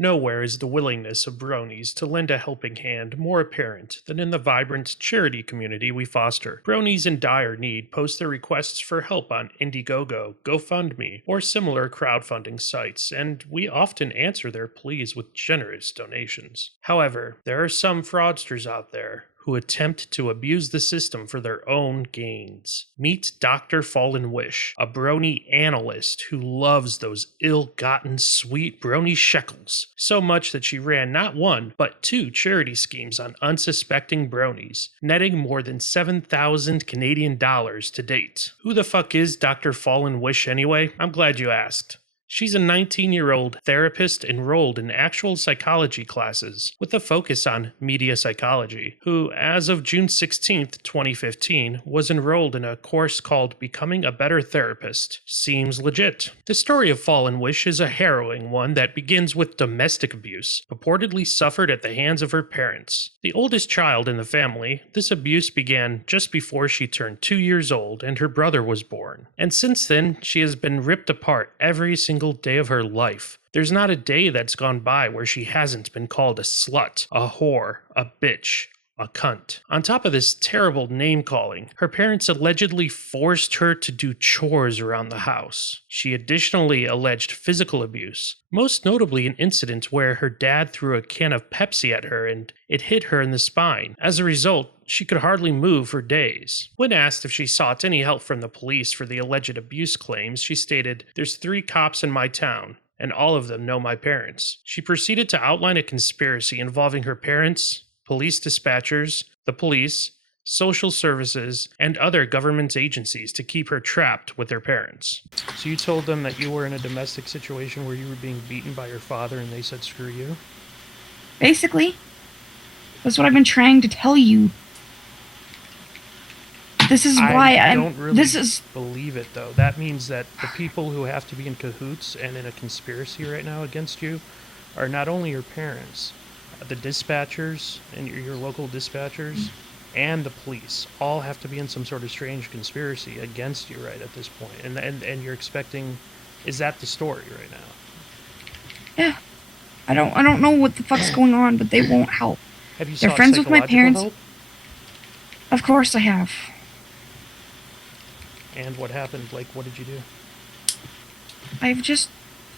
Nowhere is the willingness of bronies to lend a helping hand more apparent than in the vibrant charity community we foster. Bronies in dire need post their requests for help on Indiegogo, GoFundMe, or similar crowdfunding sites, and we often answer their pleas with generous donations. However, there are some fraudsters out there who attempt to abuse the system for their own gains. Meet Dr. Fallen Wish, a brony analyst who loves those ill-gotten sweet brony shekels, so much that she ran not one, but two charity schemes on unsuspecting bronies, netting more than 7,000 Canadian dollars to date. Who the fuck is Dr. Fallen Wish anyway? I'm glad you asked. She's a 19-year-old therapist enrolled in actual psychology classes with a focus on media psychology, who, as of June 16th, 2015, was enrolled in a course called Becoming a Better Therapist. Seems legit. The story of Fallen Wish is a harrowing one that begins with domestic abuse, purportedly suffered at the hands of her parents. The oldest child in the family, this abuse began just before she turned 2 years old and her brother was born. And since then, she has been ripped apart every single day of her life. There's not a day that's gone by where she hasn't been called a slut, a whore, a bitch, a cunt. On top of this terrible name-calling, her parents allegedly forced her to do chores around the house. She additionally alleged physical abuse, most notably an incident where her dad threw a can of Pepsi at her and it hit her in the spine. As a result, she could hardly move for days. When asked if she sought any help from the police for the alleged abuse claims, she stated, "There's 3 cops in my town, and all of them know my parents." She proceeded to outline a conspiracy involving her parents, police dispatchers, the police, social services, and other government agencies to keep her trapped with her parents. So you told them that you were in a domestic situation where you were being beaten by your father and they said screw you? Basically. That's what I've been trying to tell you. This is why I don't really believe it, though. That means that the people who have to be in cahoots and in a conspiracy right now against you are not only your parents, the dispatchers and your local dispatchers and the police all have to be in some sort of strange conspiracy against you right at this point. And you're expecting, is that the story right now? Yeah. I don't know what the fuck's going on, but they won't help. Have you They're sought friends with my parents. help? Of course I have. And what happened? Like, what did you do? I've just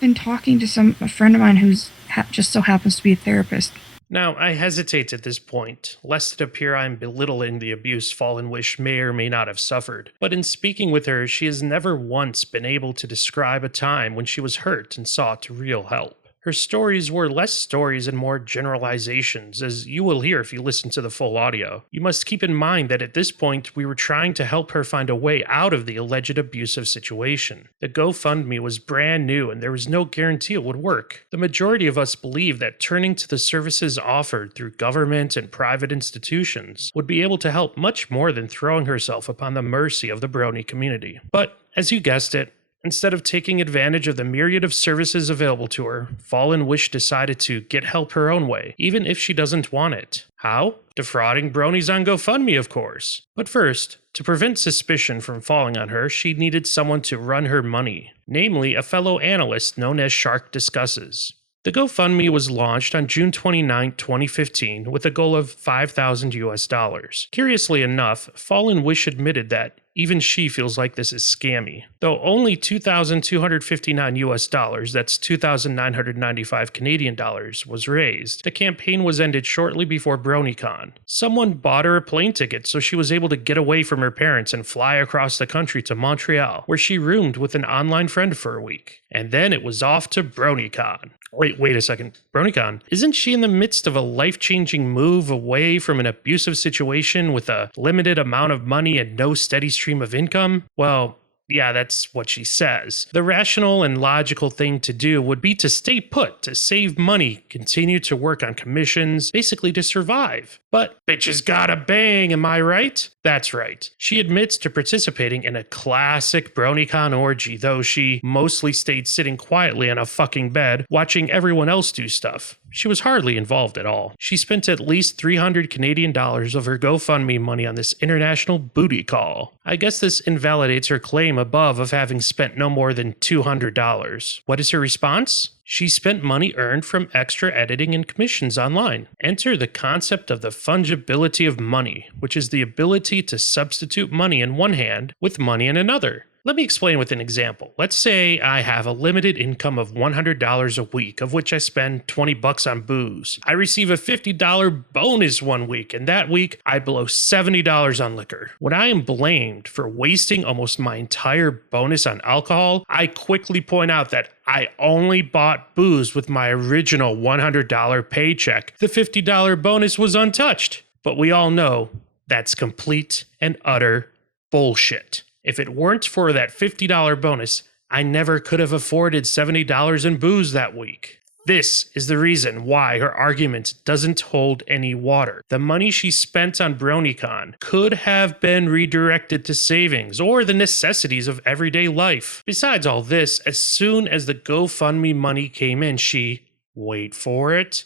been talking to a friend of mine who's just so happens to be a therapist. Now, I hesitate at this point, lest it appear I'm belittling the abuse Fallen Wish may or may not have suffered. But in speaking with her, she has never once been able to describe a time when she was hurt and sought real help. Her stories were less stories and more generalizations, as you will hear if you listen to the full audio. You must keep in mind that at this point, we were trying to help her find a way out of the alleged abusive situation. The GoFundMe was brand new and there was no guarantee it would work. The majority of us believe that turning to the services offered through government and private institutions would be able to help much more than throwing herself upon the mercy of the brony community. But, as you guessed it, instead of taking advantage of the myriad of services available to her, Fallen Wish decided to get help her own way, even if she doesn't want it. How? Defrauding bronies on GoFundMe, of course. But first, to prevent suspicion from falling on her, she needed someone to run her money, namely a fellow analyst known as Shark Discusses. The GoFundMe was launched on June 29, 2015, with a goal of $5,000 US. Curiously enough, Fallen Wish admitted that even she feels like this is scammy. Though only $2,259 US, that's 2,995 Canadian dollars, was raised, the campaign was ended shortly before BronyCon. Someone bought her a plane ticket so she was able to get away from her parents and fly across the country to Montreal, where she roomed with an online friend for a week. And then it was off to BronyCon. Wait a second. BronyCon, isn't she in the midst of a life-changing move away from an abusive situation with a limited amount of money and no steady stream of income? Well, yeah, that's what she says. The rational and logical thing to do would be to stay put, to save money, continue to work on commissions, basically to survive. But bitches gotta bang, am I right? That's right. She admits to participating in a classic BronyCon orgy, though she mostly stayed sitting quietly on a fucking bed, watching everyone else do stuff. She was hardly involved at all. She spent at least 300 Canadian dollars of her GoFundMe money on this international booty call. I guess this invalidates her claim claim above of having spent no more than $200. What is her response? She spent money earned from extra editing and commissions online. Enter the concept of the fungibility of money, which is the ability to substitute money in one hand with money in another. Let me explain with an example. Let's say I have a limited income of $100 a week, of which I spend $20 on booze. I receive a $50 bonus one week, and that week I blow $70 on liquor. When I am blamed for wasting almost my entire bonus on alcohol, I quickly point out that I only bought booze with my original $100 paycheck. The $50 bonus was untouched. But we all know that's complete and utter bullshit. If it weren't for that $50 bonus, I never could have afforded $70 in booze that week. This is the reason why her argument doesn't hold any water. The money she spent on BronyCon could have been redirected to savings or the necessities of everyday life. Besides all this, as soon as the GoFundMe money came in, she, wait for it,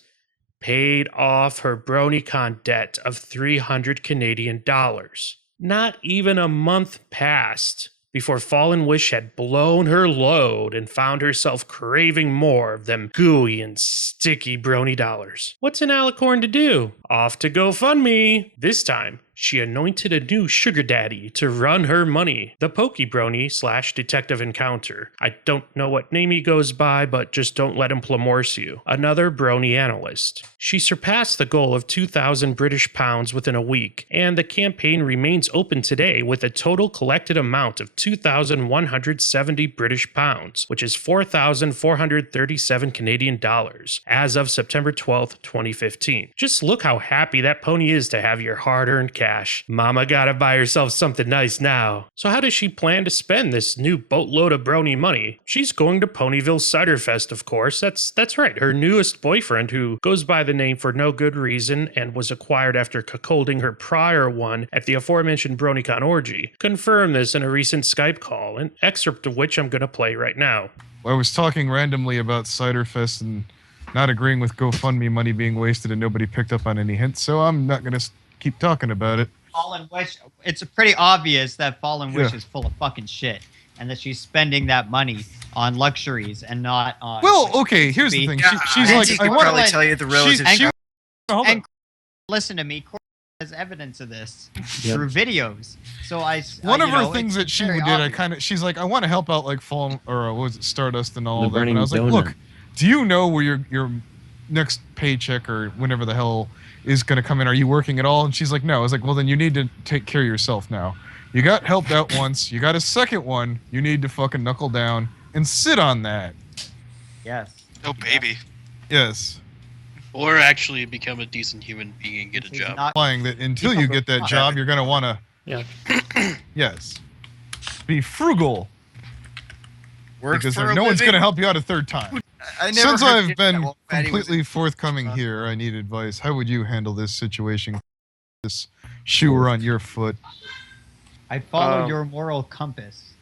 paid off her BronyCon debt of $300 Canadian. Not even a month passed before Fallen Wish had blown her load and found herself craving more of them gooey and sticky brony dollars. What's an alicorn to do? Off to GoFundMe. This time, she anointed a new sugar daddy to run her money, the Pokebrony / Detective Encounter. I don't know what name he goes by, but just don't let him plamorse you. Another brony analyst. She surpassed the goal of 2,000 British pounds within a week, and the campaign remains open today with a total collected amount of 2,170 British pounds, which is 4,437 Canadian dollars, as of September 12th, 2015. Just look how happy that pony is to have your hard-earned cash. Mama gotta buy herself something nice now. So how does she plan to spend this new boatload of brony money? She's going to Ponyville Cider Fest, of course. That's right, her newest boyfriend, who goes by the name for no good reason and was acquired after cuckolding her prior one at the aforementioned BronyCon orgy, confirmed this in a recent Skype call, an excerpt of which I'm gonna play right now. I was talking randomly about Cider Fest and not agreeing with GoFundMe money being wasted, and nobody picked up on any hints, so I'm not going to keep talking about it. Fallen Wish, it's pretty obvious that Fallen Wish is full of fucking shit, and that she's spending that money on luxuries and not on... Well, okay, here's the thing. She's Nancy like, could probably tell you the relative... And listen to me, Courtney has evidence of this through videos. So one of her things that she did, she's like, I want to help out like Fallen, or what was it, Stardust and all of that. And I was like, look, do you know where your next paycheck or whenever the hell is going to come in? Are you working at all? And she's like, no. I was like, well, then you need to take care of yourself now. You got helped out once. You got a second one. You need to fucking knuckle down and sit on that. Yes. Oh, baby. Yes. Or actually become a decent human being and get a job. Implying that until you get that job, you're going to want to... Yeah. Yes. Be frugal. Work because for no one's going to living. help you out a third time. Since I've been completely forthcoming here, I need advice. How would you handle this situation? This shoe on your foot. I follow your moral compass.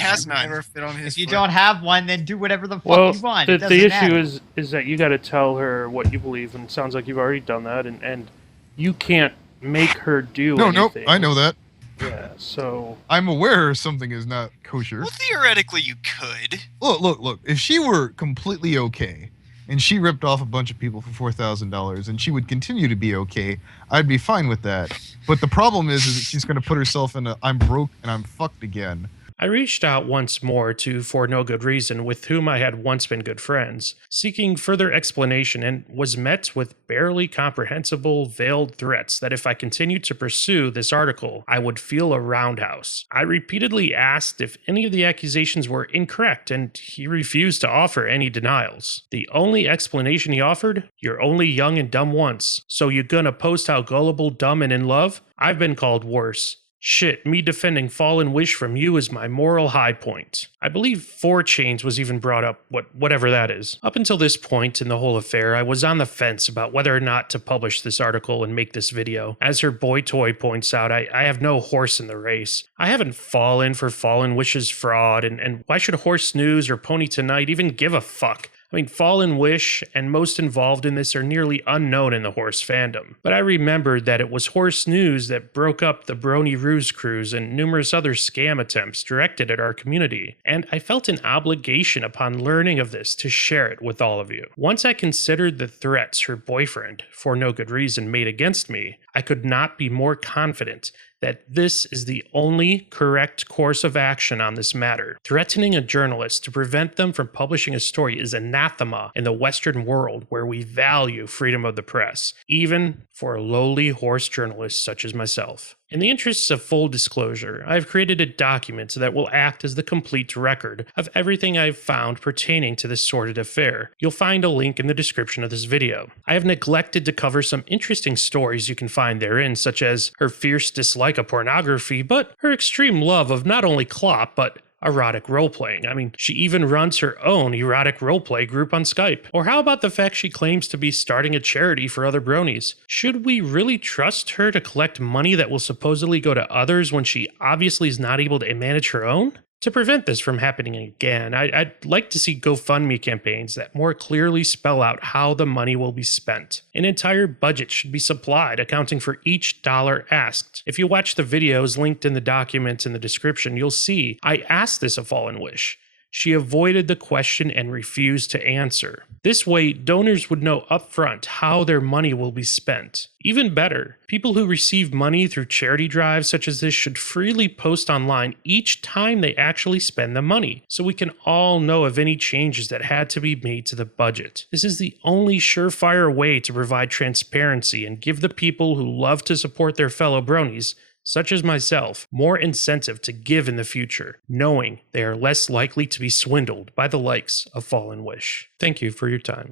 Has none. If you don't have one, then do whatever the fuck you want. The issue is that you got to tell her what you believe, and it sounds like you've already done that, and you can't make her do anything. I know that. Yeah, so... I'm aware something is not kosher. Well, theoretically, you could. Look. If she were completely okay, and she ripped off a bunch of people for $4,000, and she would continue to be okay, I'd be fine with that. But the problem is that she's going to put herself in a I'm broke and I'm fucked again. I reached out once more to For No Good Reason, with whom I had once been good friends, seeking further explanation, and was met with barely comprehensible veiled threats that if I continued to pursue this article, I would feel a roundhouse. I repeatedly asked if any of the accusations were incorrect, and he refused to offer any denials. The only explanation he offered, you're only young and dumb once, so you gonna post how gullible, dumb, and in love? I've been called worse. Shit, me defending Fallen Wish from you is my moral high point. I believe 4Chains was even brought up, whatever that is. Up until this point in the whole affair, I was on the fence about whether or not to publish this article and make this video. As her boy toy points out, I have no horse in the race. I haven't fallen for Fallen Wish's fraud, and why should Horse News or Pony Tonight even give a fuck? I mean, Fallen Wish and most involved in this are nearly unknown in the horse fandom, but I remembered that it was Horse News that broke up the Brony Ruse cruise and numerous other scam attempts directed at our community, and I felt an obligation upon learning of this to share it with all of you. Once I considered the threats her boyfriend, for no good reason, made against me, I could not be more confident that this is the only correct course of action on this matter. Threatening a journalist to prevent them from publishing a story is anathema in the Western world where we value freedom of the press, even for lowly horse journalists such as myself. In the interests of full disclosure, I've created a document that will act as the complete record of everything I've found pertaining to this sordid affair. You'll find a link in the description of this video. I have neglected to cover some interesting stories you can find therein, such as her fierce dislike of pornography, but her extreme love of not only Klopp, but erotic role-playing. I mean, she even runs her own erotic roleplay group on Skype. Or how about the fact she claims to be starting a charity for other bronies? Should we really trust her to collect money that will supposedly go to others when she obviously is not able to manage her own? To prevent this from happening again, I'd like to see GoFundMe campaigns that more clearly spell out how the money will be spent. An entire budget should be supplied, accounting for each dollar asked. If you watch the videos linked in the documents in the description, you'll see I asked this of Fallen Wish. She avoided the question and refused to answer. This way, donors would know upfront how their money will be spent. Even better, people who receive money through charity drives such as this should freely post online each time they actually spend the money, so we can all know of any changes that had to be made to the budget. This is the only surefire way to provide transparency and give the people who love to support their fellow bronies, such as myself, more incentive to give in the future, knowing they are less likely to be swindled by the likes of Fallen Wish. Thank you for your time.